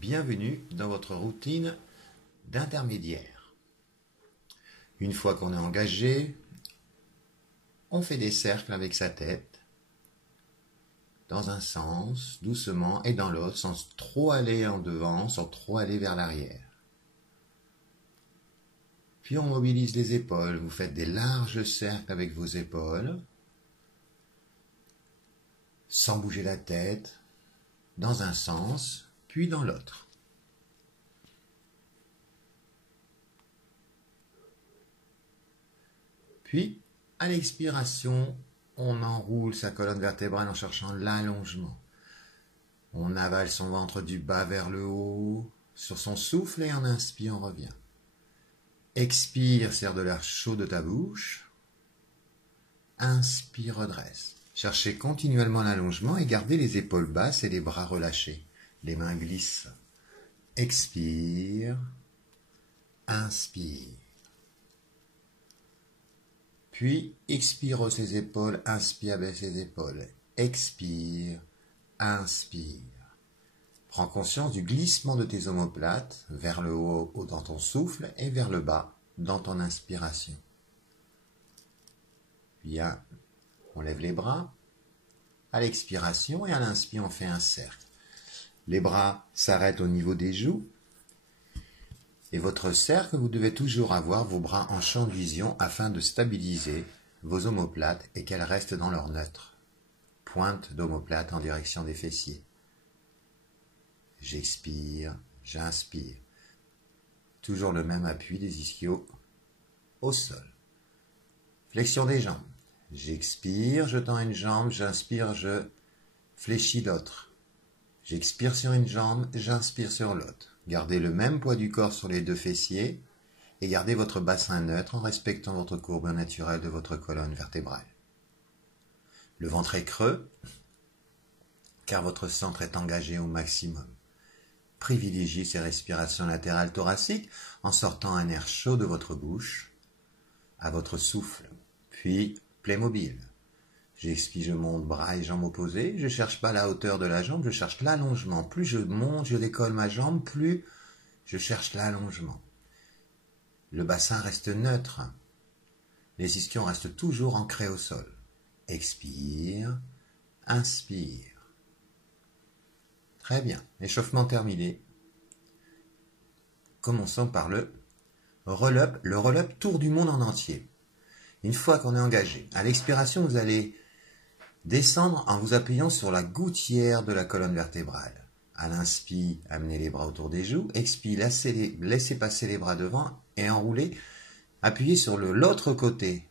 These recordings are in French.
Bienvenue dans votre routine d'intermédiaire. Une fois qu'on est engagé, on fait des cercles avec sa tête, dans un sens, doucement, et dans l'autre, sans trop aller en devant, sans trop aller vers l'arrière. Puis on mobilise les épaules, vous faites des larges cercles avec vos épaules, sans bouger la tête, dans un sens, puis dans l'autre. Puis, à l'expiration, on enroule sa colonne vertébrale en cherchant l'allongement. On avale son ventre du bas vers le haut, sur son souffle, et en inspire, on revient. Expire, serre de l'air chaud de ta bouche. Inspire, redresse. Cherchez continuellement l'allongement et gardez les épaules basses et les bras relâchés. Les mains glissent. Expire. Inspire. Puis, expire, hausse les épaules. Inspire, baisse les épaules. Expire. Inspire. Prends conscience du glissement de tes omoplates vers le haut dans ton souffle et vers le bas dans ton inspiration. Bien, on lève les bras. À l'expiration et à l'inspire, on fait un cercle. Les bras s'arrêtent au niveau des joues. Et votre cercle, vous devez toujours avoir vos bras en champ de vision afin de stabiliser vos omoplates et qu'elles restent dans leur neutre. Pointe d'omoplate en direction des fessiers. J'expire, j'inspire. Toujours le même appui des ischios au sol. Flexion des jambes. J'expire, je tends une jambe, j'inspire, je fléchis l'autre. J'expire sur une jambe, j'inspire sur l'autre. Gardez le même poids du corps sur les deux fessiers et gardez votre bassin neutre en respectant votre courbe naturelle de votre colonne vertébrale. Le ventre est creux car votre centre est engagé au maximum. Privilégiez ces respirations latérales thoraciques en sortant un air chaud de votre bouche à votre souffle. Puis, Playmobil. J'expire, je monte, bras et jambes opposés. Je ne cherche pas la hauteur de la jambe, je cherche l'allongement. Plus je monte, je décolle ma jambe, plus je cherche l'allongement. Le bassin reste neutre. Les ischions restent toujours ancrés au sol. Expire, inspire. Très bien, échauffement terminé. Commençons par le roll-up. Le roll-up tour du monde en entier. Une fois qu'on est engagé, à l'expiration, vous allez descendre en vous appuyant sur la gouttière de la colonne vertébrale. À l'inspire, amenez les bras autour des joues. Expire, laissez passer les bras devant et enroulez. Appuyez sur l'autre côté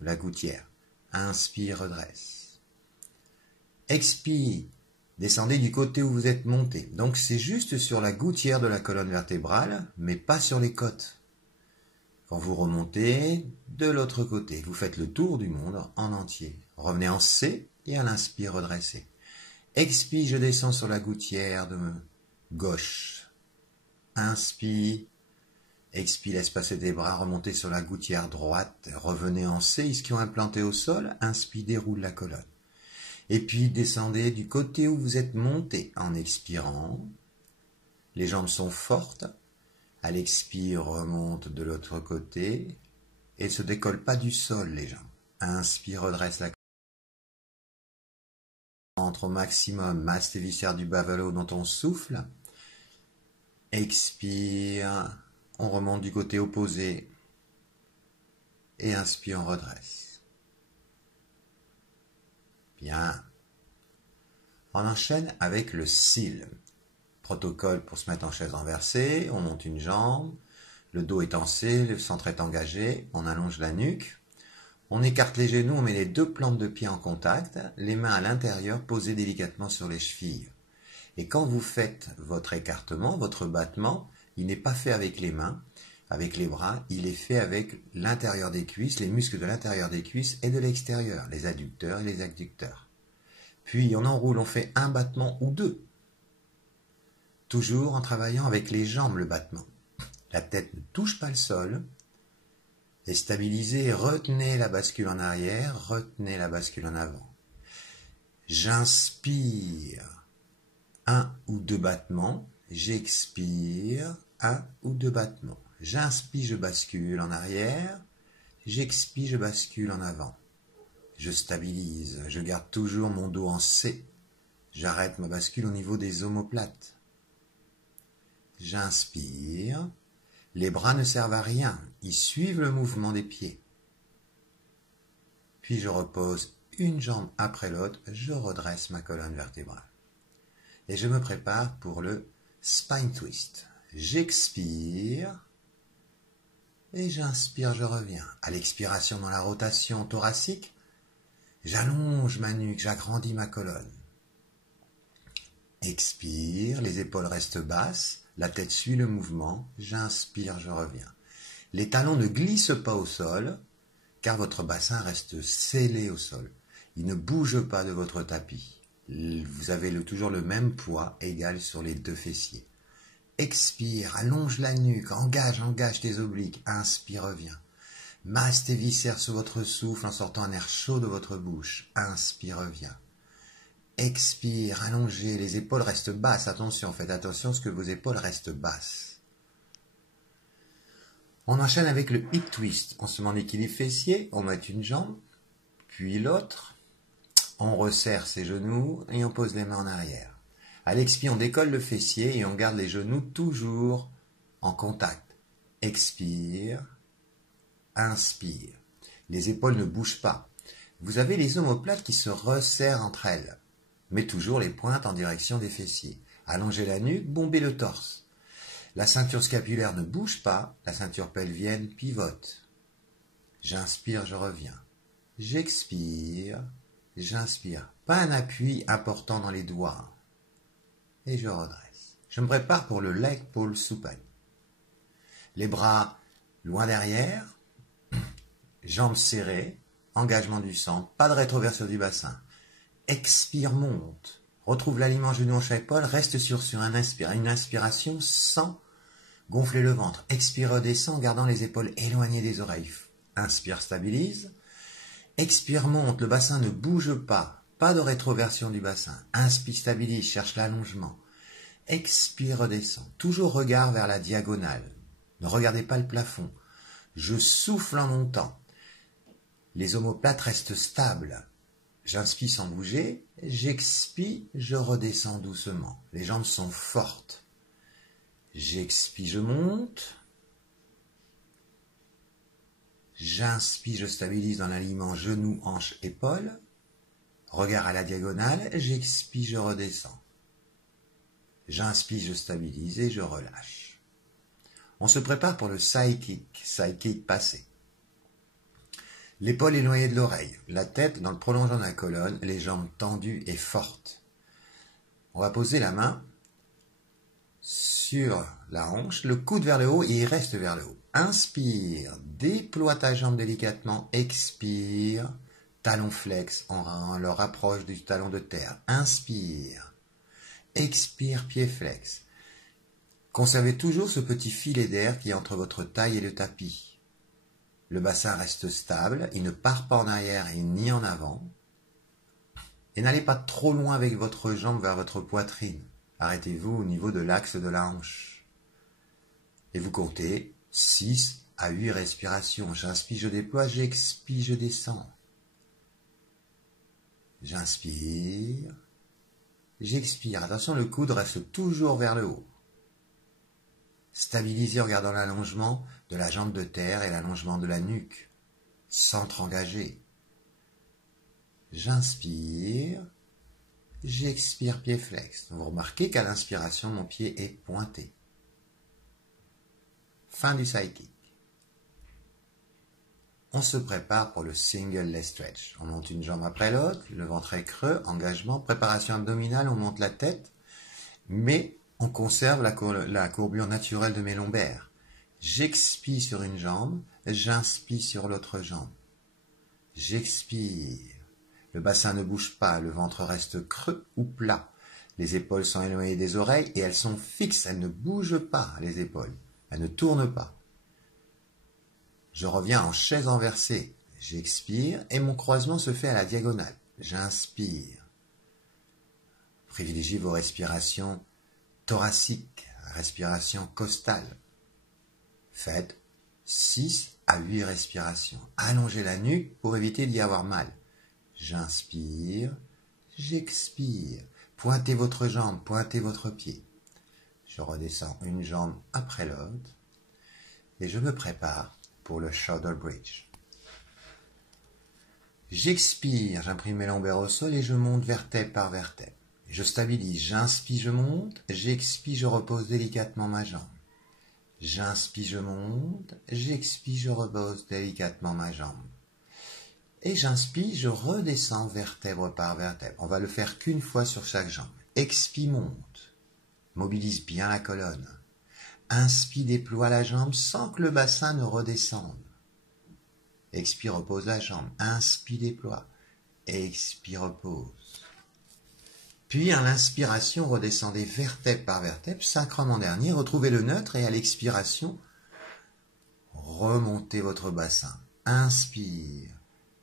de la gouttière. Inspire, redresse. Expire, descendez du côté où vous êtes monté. Donc c'est juste sur la gouttière de la colonne vertébrale, mais pas sur les côtes. Quand vous remontez de l'autre côté, vous faites le tour du monde en entier. Revenez en C et à l'inspire, redressez. Expire, je descends sur la gouttière de gauche. Inspire. Expire, laisse passer tes bras, remontez sur la gouttière droite. Revenez en C, ischion implanté au sol. Inspire, déroule la colonne. Et puis descendez du côté où vous êtes monté en expirant. Les jambes sont fortes. À l'expire, remonte de l'autre côté et ne se décolle pas du sol les jambes. Inspire, redresse la colonne. Entre au maximum, masse tes viscères du bas vers le haut dans ton souffle. Expire, on remonte du côté opposé et inspire, on redresse. Bien. On enchaîne avec le cil. Protocole pour se mettre en chaise renversée, on monte une jambe, le dos est tensé, le centre est engagé, on allonge la nuque, on écarte les genoux, on met les deux plantes de pied en contact, les mains à l'intérieur posées délicatement sur les chevilles. Et quand vous faites votre écartement, votre battement, il n'est pas fait avec les mains, avec les bras, il est fait avec l'intérieur des cuisses, les muscles de l'intérieur des cuisses et de l'extérieur, les adducteurs et les adducteurs. Puis on enroule, on fait un battement ou deux. Toujours en travaillant avec les jambes le battement. La tête ne touche pas le sol. Et stabilisez, retenez la bascule en arrière, retenez la bascule en avant. J'inspire. Un ou deux battements. J'expire, 1 ou 2 battements. J'inspire, je bascule en arrière. J'expire, je bascule en avant. Je stabilise, je garde toujours mon dos en C. J'arrête ma bascule au niveau des omoplates. J'inspire. Les bras ne servent à rien, ils suivent le mouvement des pieds. Puis je repose une jambe après l'autre, je redresse ma colonne vertébrale. Et je me prépare pour le spine twist. J'expire et j'inspire, je reviens. À l'expiration dans la rotation thoracique, j'allonge ma nuque, j'agrandis ma colonne. Expire, les épaules restent basses, la tête suit le mouvement, j'inspire, je reviens. Les talons ne glissent pas au sol, car votre bassin reste scellé au sol. Il ne bouge pas de votre tapis. Vous avez toujours le même poids égal sur les 2 fessiers. Expire, allonge la nuque, engage tes obliques, inspire, reviens. Masse tes viscères sur votre souffle en sortant un air chaud de votre bouche, inspire, reviens. Expire, allongez, les épaules restent basses, attention, faites attention à ce que vos épaules restent basses. On enchaîne avec le hip twist, on se met en équilibre fessier, on met une jambe, puis l'autre, on resserre ses genoux et on pose les mains en arrière. À l'expire, on décolle le fessier et on garde les genoux toujours en contact. Expire, inspire. Les épaules ne bougent pas. Vous avez les omoplates qui se resserrent entre elles, mais toujours les pointes en direction des fessiers. Allongez la nuque, bombez le torse. La ceinture scapulaire ne bouge pas, la ceinture pelvienne pivote. J'inspire, je reviens. J'expire, j'inspire. Pas un appui important dans les doigts. Et je redresse. Je me prépare pour le leg pull supine. Les bras loin derrière, jambes serrées, engagement du centre, pas de rétroversion du bassin. Expire, monte. Retrouve l'aliment genou hanche épaule, reste sur une inspiration sans gonfler le ventre. Expire, redescend en gardant les épaules éloignées des oreilles. Inspire, stabilise. Expire, monte, le bassin ne bouge pas. Pas de rétroversion du bassin. Inspire, stabilise, cherche l'allongement. Expire, redescend. Toujours regard vers la diagonale. Ne regardez pas le plafond. Je souffle en montant. Les omoplates restent stables. J'inspire sans bouger. J'expire, je redescends doucement. Les jambes sont fortes. J'expire, je monte. J'inspire, je stabilise dans l'alignement genou, hanche, épaule. Regard à la diagonale. J'expire, je redescends. J'inspire, je stabilise et je relâche. On se prépare pour le side kick passé. L'épaule éloignée de l'oreille, la tête dans le prolongement de la colonne, les jambes tendues et fortes. On va poser la main sur la hanche, le coude vers le haut et il reste vers le haut. Inspire, déploie ta jambe délicatement, expire, talon flex, on le rapproche du talon de terre. Inspire, expire, pied flex. Conservez toujours ce petit filet d'air qui est entre votre taille et le tapis. Le bassin reste stable, il ne part pas en arrière et ni en avant. Et n'allez pas trop loin avec votre jambe vers votre poitrine. Arrêtez-vous au niveau de l'axe de la hanche. Et vous comptez 6 à 8 respirations. J'inspire, je déploie, j'expire, je descends. J'inspire, j'expire. Attention, le coude reste toujours vers le haut. Stabilisez en regardant l'allongement de la jambe de terre et l'allongement de la nuque. Centre engagé. J'inspire, j'expire, pied flex. Vous remarquez qu'à l'inspiration, mon pied est pointé. Fin du side kick. On se prépare pour le single leg stretch. On monte une jambe après l'autre, le ventre est creux, engagement, préparation abdominale, on monte la tête, mais on conserve la courbure naturelle de mes lombaires. J'expire sur une jambe, j'inspire sur l'autre jambe. J'expire. Le bassin ne bouge pas, le ventre reste creux ou plat. Les épaules sont éloignées des oreilles et elles sont fixes, elles ne bougent pas, les épaules. Elles ne tournent pas. Je reviens en chaise renversée. J'expire et mon croisement se fait à la diagonale. J'inspire. Privilégiez vos respirations thoracique, respiration costale. Faites 6 à 8 respirations. Allongez la nuque pour éviter d'y avoir mal. J'inspire, j'expire. Pointez votre jambe, pointez votre pied. Je redescends une jambe après l'autre et je me prépare pour le shoulder bridge. J'expire, j'imprime mes lombaires au sol et je monte vertèbre par vertèbre. Je stabilise, j'inspire, je monte, j'expire, je repose délicatement ma jambe. J'inspire, je monte, j'expire, je repose délicatement ma jambe. Et j'inspire, je redescends vertèbre par vertèbre. On va le faire qu'une fois sur chaque jambe. Expire, monte. Mobilise bien la colonne. Inspire, déploie la jambe sans que le bassin ne redescende. Expire, repose la jambe. Inspire, déploie. Expire, repose. Puis à l'inspiration, redescendez vertèbre par vertèbre, sacrement dernier, retrouvez le neutre et à l'expiration, remontez votre bassin. Inspire,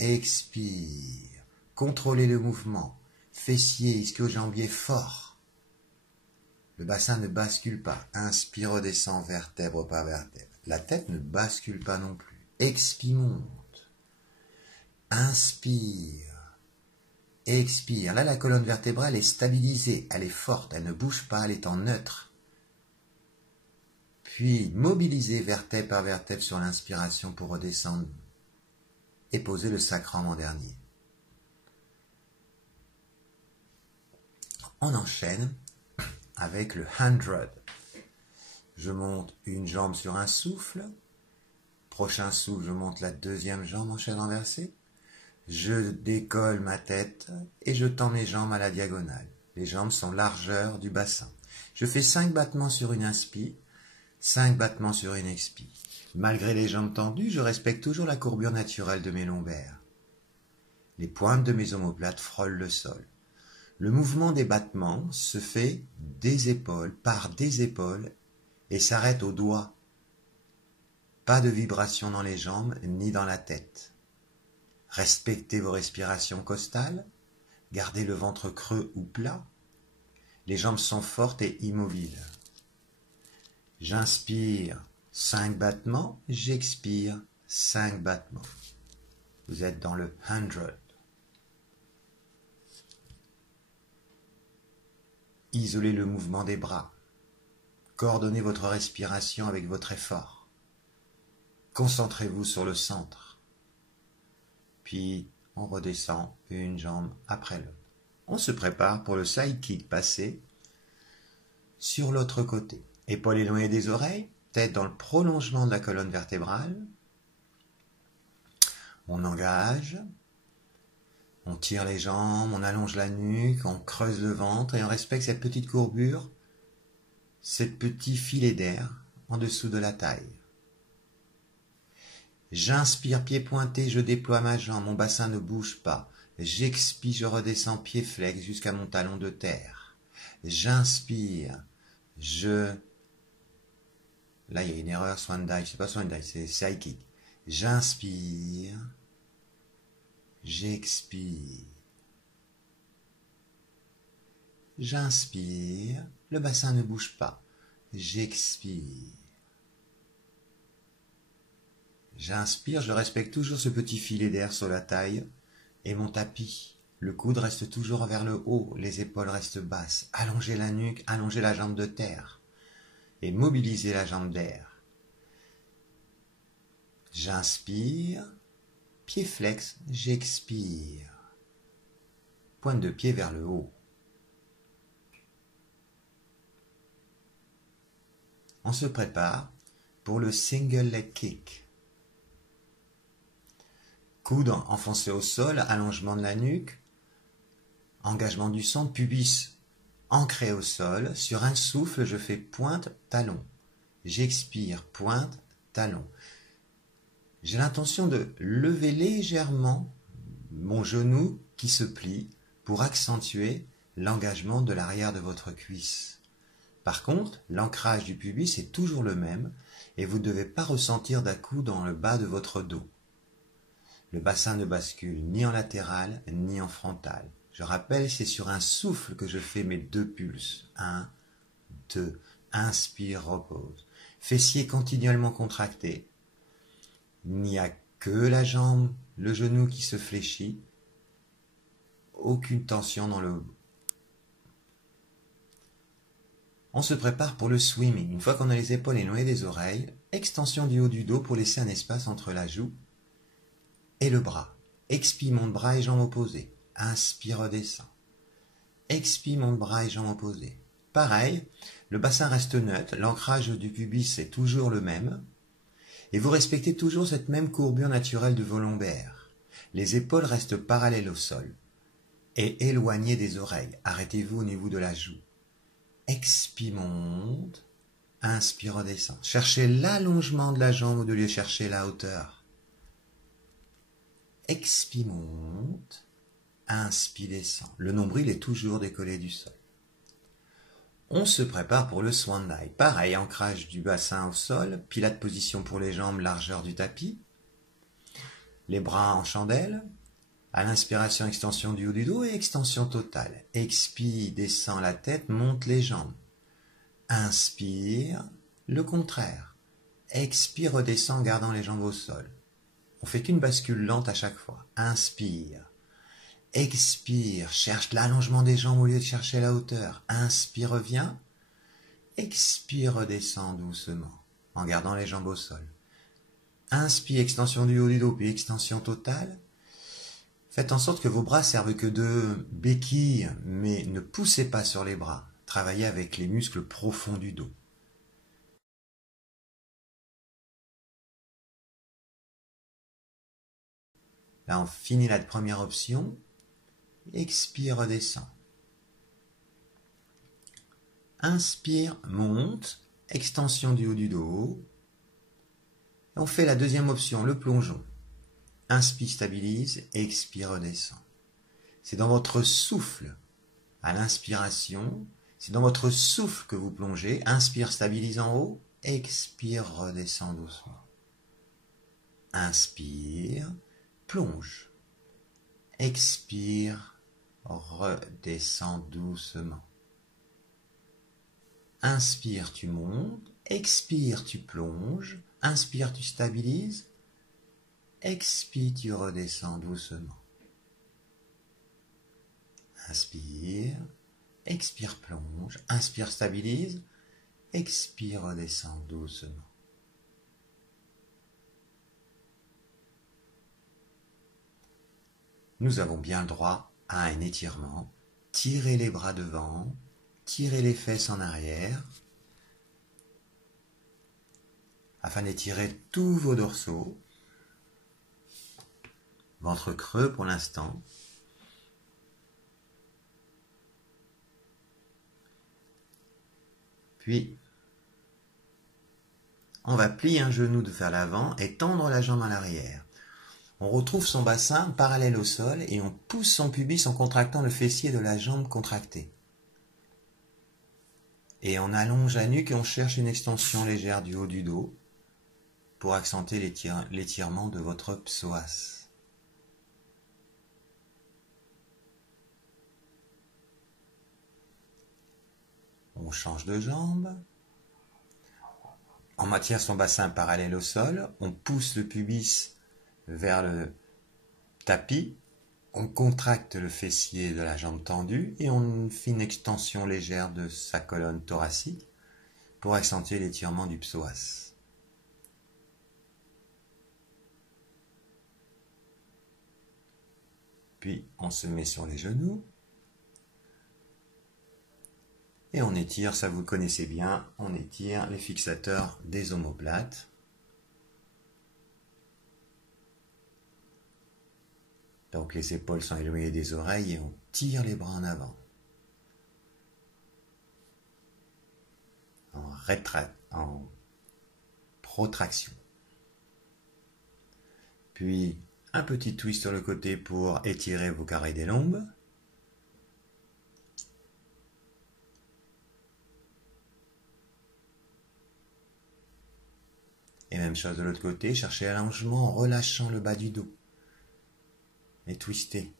expire, contrôlez le mouvement, fessier, ischio-jambier fort. Le bassin ne bascule pas. Inspire, redescend vertèbre par vertèbre. La tête ne bascule pas non plus. Expire, monte. Inspire. Expire. Là, la colonne vertébrale est stabilisée. Elle est forte. Elle ne bouge pas. Elle est en neutre. Puis, mobilisez vertèbre par vertèbre sur l'inspiration pour redescendre et poser le sacrum en dernier. On enchaîne avec le 100. Je monte une jambe sur un souffle. Prochain souffle, je monte la deuxième jambe en chaise renversée. Je décolle ma tête et je tends mes jambes à la diagonale. Les jambes sont largeur du bassin. Je fais 5 battements sur une inspire, 5 battements sur une expire. Malgré les jambes tendues, je respecte toujours la courbure naturelle de mes lombaires. Les pointes de mes omoplates frôlent le sol. Le mouvement des battements se fait des épaules, par des épaules, et s'arrête aux doigts. Pas de vibration dans les jambes ni dans la tête. Respectez vos respirations costales, gardez le ventre creux ou plat. Les jambes sont fortes et immobiles. J'inspire 5 battements, j'expire 5 battements. Vous êtes dans le 100. Isolez le mouvement des bras. Coordonnez votre respiration avec votre effort. Concentrez-vous sur le centre. Puis, on redescend une jambe après l'autre. On se prépare pour le side kick passé sur l'autre côté. Épaules éloignées des oreilles, tête dans le prolongement de la colonne vertébrale. On engage. On tire les jambes, on allonge la nuque, on creuse le ventre et on respecte cette petite courbure, ce petit filet d'air en dessous de la taille. J'inspire, pied pointé, je déploie ma jambe, mon bassin ne bouge pas. J'expire, je redescends pied flex jusqu'à mon talon de terre. J'inspire, Là, il y a une erreur, swan dive, c'est pas swan dive, c'est side kick. J'inspire. J'expire. J'inspire. Le bassin ne bouge pas. J'expire. J'inspire, je respecte toujours ce petit filet d'air sur la taille et mon tapis. Le coude reste toujours vers le haut, les épaules restent basses. Allongez la nuque, allongez la jambe de terre et mobilisez la jambe d'air. J'inspire. Pied flex, j'expire. Pointe de pied vers le haut. On se prépare pour le single leg kick. Coude enfoncé au sol, allongement de la nuque, engagement du centre, pubis ancré au sol. Sur un souffle, je fais pointe, talon. J'expire, pointe, talon. J'ai l'intention de lever légèrement mon genou qui se plie pour accentuer l'engagement de l'arrière de votre cuisse. Par contre, l'ancrage du pubis est toujours le même et vous ne devez pas ressentir d'à-coup dans le bas de votre dos. Le bassin ne bascule ni en latéral ni en frontal. Je rappelle, c'est sur un souffle que je fais mes 2 pulses. 1, honteux. Inspire, repose. Fessiers continuellement contractés. Il n'y a que la jambe, le genou qui se fléchit. Aucune tension dans le dos. On se prépare pour le swimming. Une fois qu'on a les épaules éloignées des oreilles, extension du haut du dos pour laisser un espace entre la joue et le bras. Expire, monte bras et jambes opposées. Inspire, redescend. Expire, monte bras et jambes opposées. Pareil, le bassin reste neutre, l'ancrage du pubis est toujours le même, et vous respectez toujours cette même courbure naturelle de vos lombaires. Les épaules restent parallèles au sol et éloignées des oreilles. Arrêtez-vous au niveau de la joue. Expire, monte. Inspire, redescend. Cherchez l'allongement de la jambe au lieu de chercher la hauteur. Expire, monte. Inspire, descend. Le nombril est toujours décollé du sol. On se prépare pour le swan dive. Pareil, ancrage du bassin au sol, pilates position pour les jambes, largeur du tapis. Les bras en chandelle. À l'inspiration, extension du haut du dos et extension totale. Expire, descend la tête, monte les jambes. Inspire, le contraire. Expire, redescend en gardant les jambes au sol. On fait qu'une bascule lente à chaque fois. Inspire. Expire, cherche l'allongement des jambes au lieu de chercher la hauteur. Inspire, reviens. Expire, redescend doucement en gardant les jambes au sol. Inspire, extension du haut du dos, puis extension totale. Faites en sorte que vos bras servent que de béquilles, mais ne poussez pas sur les bras. Travaillez avec les muscles profonds du dos. Là, on finit la première option. Expire, redescend. Inspire, monte, extension du haut du dos. Et on fait la deuxième option, le plongeon. Inspire, stabilise, expire, redescend. C'est dans votre souffle, à l'inspiration, c'est dans votre souffle que vous plongez. Inspire, stabilise en haut, expire, redescend doucement. Inspire, plonge. Expire, redescends doucement. Inspire, tu montes. Expire, tu plonges. Inspire, tu stabilises. Expire, tu redescends doucement. Inspire. Expire, plonge. Inspire, stabilise. Expire, redescends doucement. Nous avons bien le droit à un étirement. Tirez les bras devant, tirez les fesses en arrière, afin d'étirer tous vos dorsaux. Ventre creux pour l'instant. Puis, on va plier un genou vers l'avant et tendre la jambe à l'arrière. On retrouve son bassin parallèle au sol et on pousse son pubis en contractant le fessier de la jambe contractée. Et on allonge la nuque et on cherche une extension légère du haut du dos pour accentuer l'étirement de votre psoas. On change de jambe. On maintient son bassin parallèle au sol. On pousse le pubis vers le tapis. On contracte le fessier de la jambe tendue et on fait une extension légère de sa colonne thoracique pour accentuer l'étirement du psoas. Puis on se met sur les genoux et on étire, ça vous le connaissez bien, on étire les fixateurs des omoplates. Donc les épaules sont éloignées des oreilles et on tire les bras en avant. En protraction. Puis un petit twist sur le côté pour étirer vos carrés des lombes. Et même chose de l'autre côté, cherchez l'allongement en relâchant le bas du dos. Et twistez.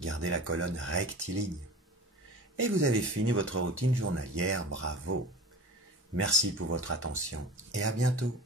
Gardez la colonne rectiligne. Et vous avez fini votre routine journalière, bravo. Merci pour votre attention et à bientôt.